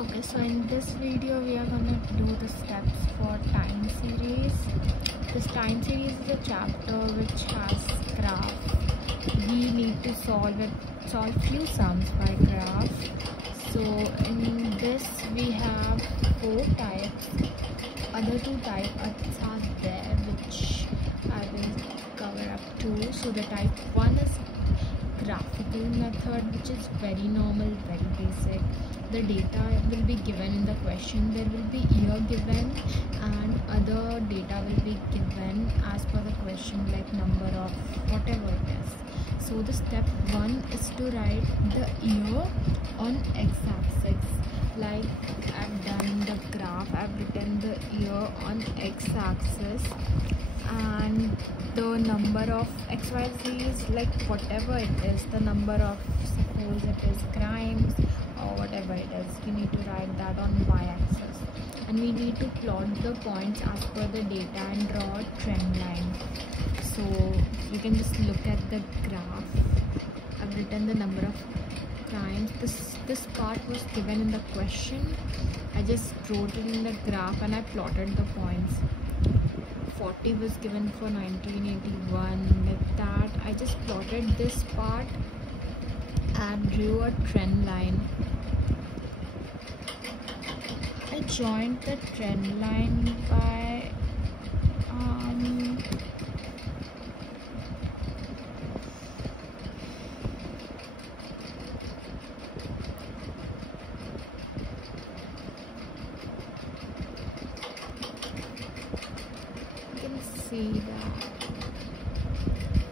Okay, so in this video we are gonna do the steps for time series. This time series is a chapter which has graph. We need to solve few sums by graph. So in this we have 4 types. Other 2 types are there which I will cover up to. So the type 1 is graphical method, which is very normal, very basic. The data will be given in the question. There will be year given and other data will be given as per the question, like number of whatever it is. So the step 1 is to write the year on x-axis. Like I've done the graph, I've written the year on x-axis, and the number of xyz is like whatever it is, the number of, suppose it is crimes or whatever it is, we need to write that on y-axis, and we need to plot the points as per the data and draw a trend line. So you can just look at the graph. I've written the number of crimes. This part was given in the question. I just wrote it in the graph and I plotted the points. 40 was given for 1981, like that. I just plotted this part and drew a trend line. I joined the trend line by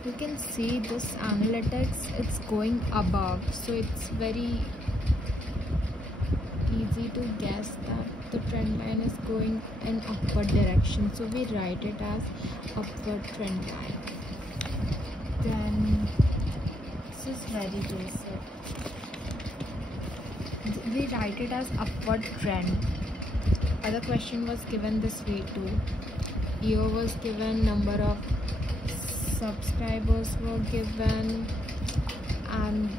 you can see this analytics, it's going above, so it's very easy to guess that the trend line is going in upward direction, so we write it as upward trend line. Then this is very basic, we write it as upward trend. Other question was given this way too. Year was given, number of subscribers were given, and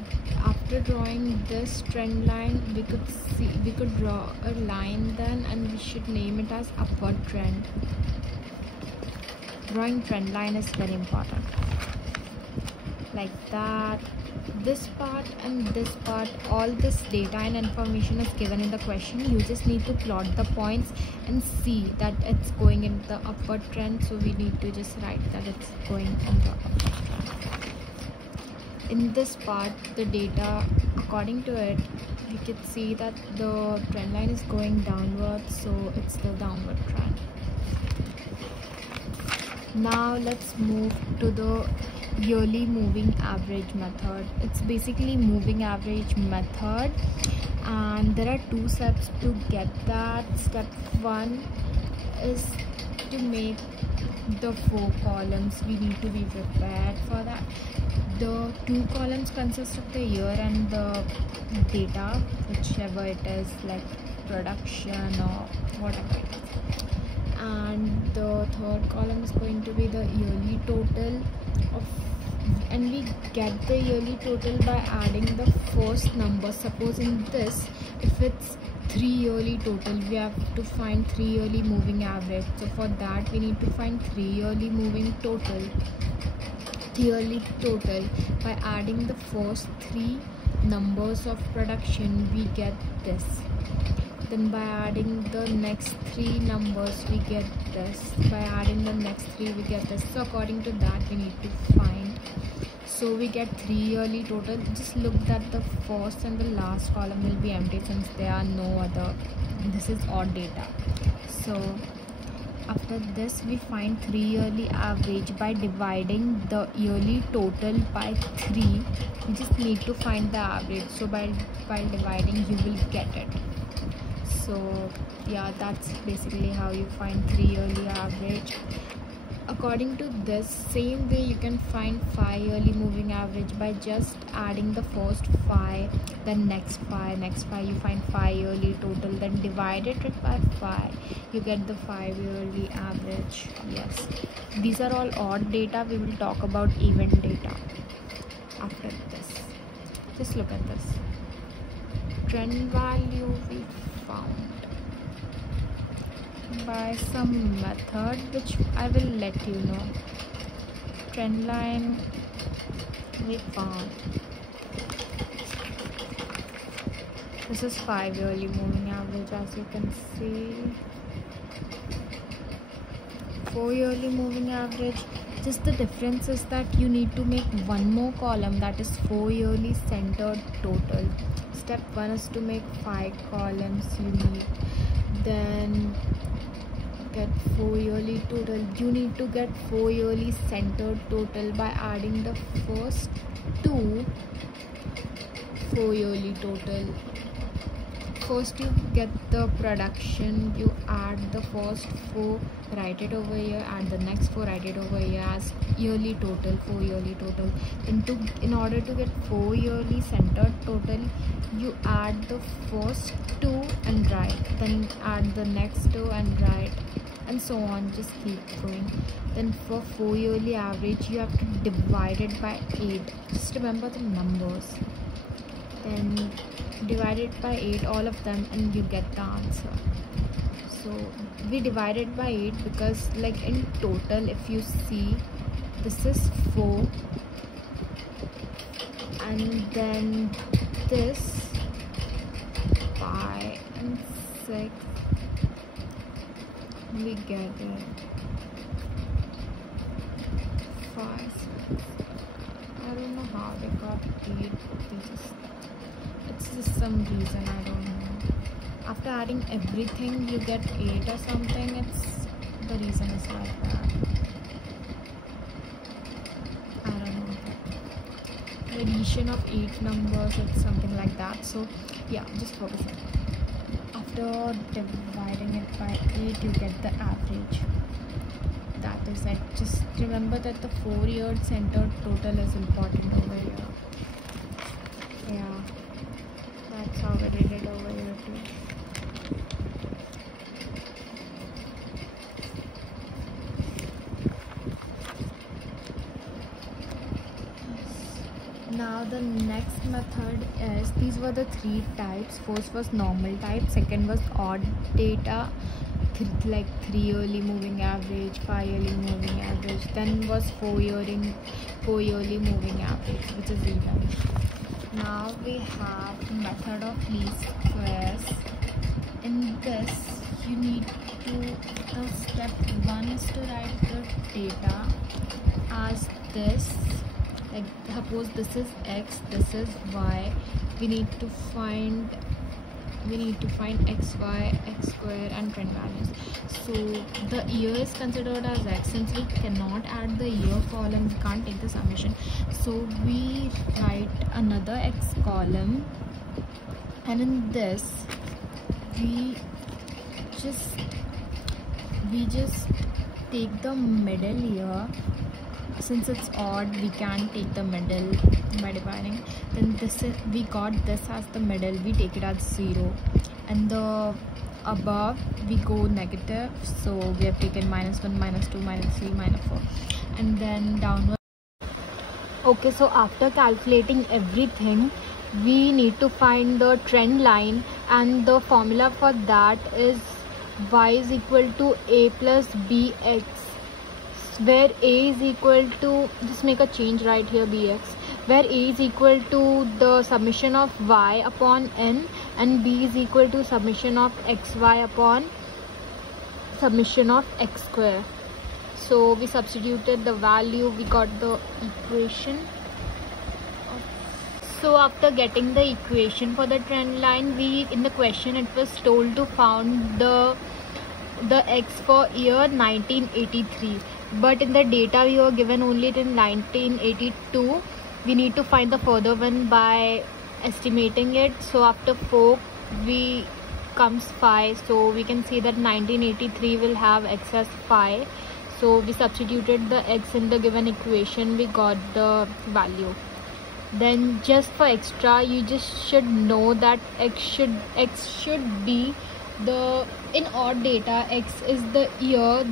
after drawing this trend line we could draw a line then, and we should name it as upward trend. Drawing trend line is very important, like that. This part and this part, all this data and information is given in the question. You just need to plot the points and see that it's going in the upward trend, so we need to just write that it's going in the upward trend. In this part, the data, according to it, we could see that the trend line is going downwards, so it's the downward trend. Now let's move to the yearly moving average method. It's basically moving average method, and there are 2 steps to get that. Step 1 is to make the 4 columns. We need to be prepared for that. The 2 columns consist of the year and the data, whichever it is, like production or whatever it is. And the 3rd column is going to be the yearly total of, and we get the yearly total by adding the first number. Suppose in this, if it's 3 yearly total, we have to find 3 yearly moving average. So for that we need to find 3 yearly moving total, yearly total. By adding the first 3 numbers of production, we get this. Then by adding the next 3 numbers, we get this. By adding the next 3, we get this. So according to that, we need to find. So we get 3 yearly total. Just look that the first and the last column will be empty since there are no other. This is odd data. So after this, we find 3 yearly average by dividing the yearly total by 3. You just need to find the average. So by dividing, you will get it. So yeah, that's basically how you find 3 yearly average. According to this, same way you can find 5 yearly moving average by just adding the first 5, then next 5, you find 5 yearly total, then divided it by 5, you get the 5 yearly average. Yes, these are all odd data. We will talk about even data after this. Just look at this. trend value we found by some method which I will let you know. Trend line we found. This is 5 yearly moving average, as you can see. 4 yearly moving average. Just the difference is that you need to make one more column, that is 4 yearly centered total. Step 1 is to make 5 columns. You need then get 4 yearly total. You need to get 4 yearly centered total by adding the first 2 4 yearly total. First you get the production, you add the first 4, write it over here, add the next 4, write it over here as yearly total, 4 yearly total. Then in order to get 4 yearly centered total, you add the first 2 and write, then add the next 2 and write, and so on, just keep going. Then for 4 yearly average, you have to divide it by 8. Just remember the numbers. Then divide it by 8, all of them, and you get the answer. So we divided by 8 because, like, in total, if you see, this is 4, and then this 5 and 6, we get it 5, 6. I don't know how they got 8. It's just some reason, I don't know. After adding everything, you get 8 or something. It's the reason is like that. I don't know. The addition of 8 numbers, it's something like that. So yeah, just focus on it. After dividing it by 8, you get the average. That is it. Just remember that the 4 year centered total is important over here. Yeah, that's how we did it over here too. Now the next method is, these were the 3 types. First was normal type, second was odd data, like 3 yearly moving average, 5 yearly moving average, then was 4 yearly moving average, which is even. Now we have method of least squares. In this, you need to, the step 1 is to write the data as this. Like, suppose this is x, this is y. We need to find x, y, x square, and trend values. So the year is considered as x. Since we cannot add the year column, we can't take the summation. So we write another x column, and in this we just take the middle year. Since it's odd, we can't take the middle by dividing. Then this is, we got this as the middle, we take it as 0, and the above we go negative, so we have taken -1, -2, -3, -4, and then downward. Okay, so after calculating everything, we need to find the trend line, and the formula for that is y is equal to a plus bx, where a is equal to, just make a change right here, bx, where a is equal to the summation of y upon n, and b is equal to summation of xy upon summation of x square. So we substituted the value, we got the equation. So after getting the equation for the trend line, we, in the question it was told to found the x for year 1983, but in the data we were given only till 1982. We need to find the further one by estimating it. So after 4 we comes 5, so we can see that 1983 will have x as 5. So we substituted the x in the given equation, we got the value. Then just for extra, you just should know that x should be the, in odd data, x is the year,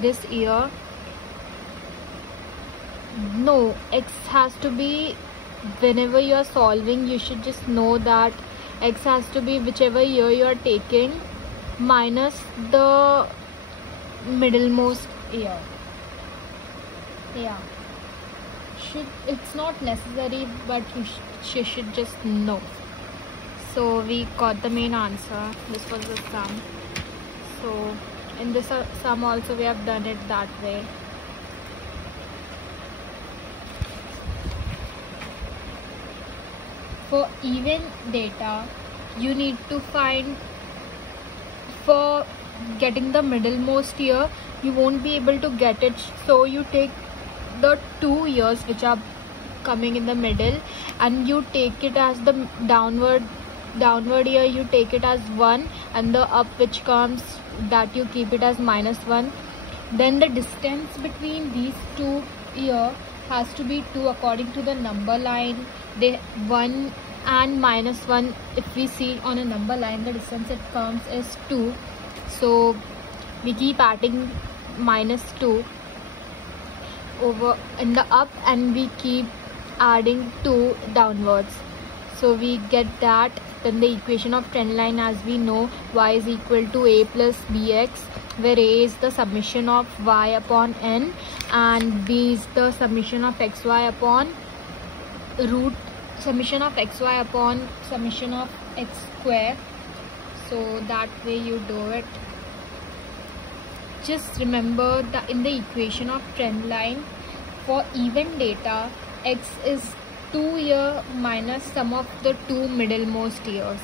this year. No, x has to be whenever you are solving, you should just know that x has to be whichever year you are taking minus the middlemost year. Yeah, it's not necessary, but you should just know. So we got the main answer. This was the sum. So in this sum also we have done it that way. For even data, you need to find, for getting the middlemost year, you won't be able to get it, so you take the 2 years which are coming in the middle and you take it as the downward year, you take it as 1, and the up which comes, that you keep it as -1. Then the distance between these 2 year has to be 2 according to the number line. They 1 and -1, if we see on a number line, the distance it comes is 2, so we keep adding -2 over in the up and we keep adding 2 downwards, so we get that. Then the equation of trend line, as we know, y is equal to a plus bx, where a is the summation of y upon n and b is the summation of xy upon summation of xy upon summation of x square. So that way you do it. Just remember that in the equation of trend line, for even data, x is 2 year minus sum of the 2 middlemost years.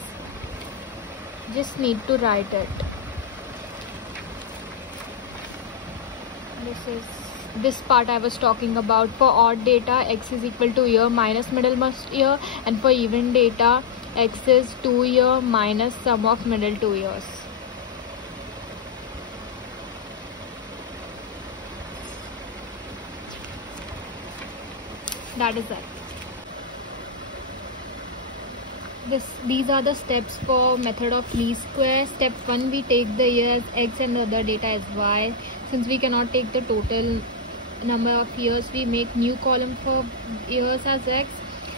Just need to write it. This part I was talking about. For odd data, x is equal to year minus middlemost year, and for even data, x is 2 year minus sum of middle 2 years. That is it. These are the steps for method of least square. Step 1, we take the year as x and the other data as y. Since we cannot take the total number of years, we make new column for years as x.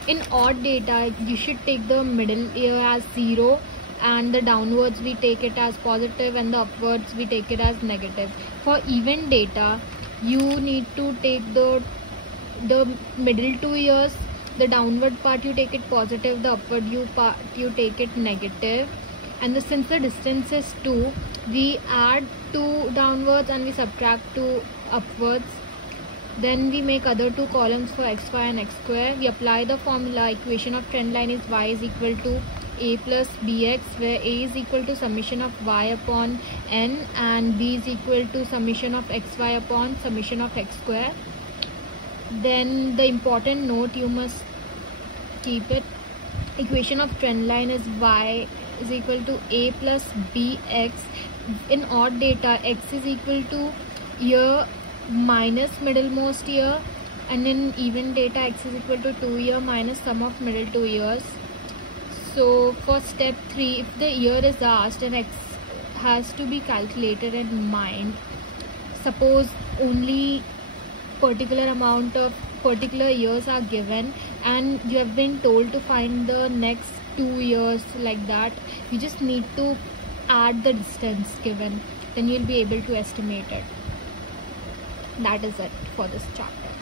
In odd data, you should take the middle year as 0, and the downwards we take it as positive and the upwards we take it as negative. For even data, you need to take the middle 2 years. The downward part you take it positive, the upward part you take it negative. And since the distance is 2, we add 2 downwards and we subtract 2 upwards. Then we make other 2 columns for x, y and x square. We apply the formula. Equation of trend line is y is equal to a plus bx, where a is equal to summation of y upon n and b is equal to summation of xy upon summation of x square. Then the important note, you must keep it. Equation of trend line is y is equal to a plus bx. In odd data, x is equal to year minus middlemost year, and in even data, x is equal to 2 year minus sum of middle 2 years. So for step 3, if the year is asked and x has to be calculated in mind, suppose only particular amount of particular years are given and you have been told to find the next 2 years, like that, you just need to add the distance given, then you'll be able to estimate it. That is it for this chapter.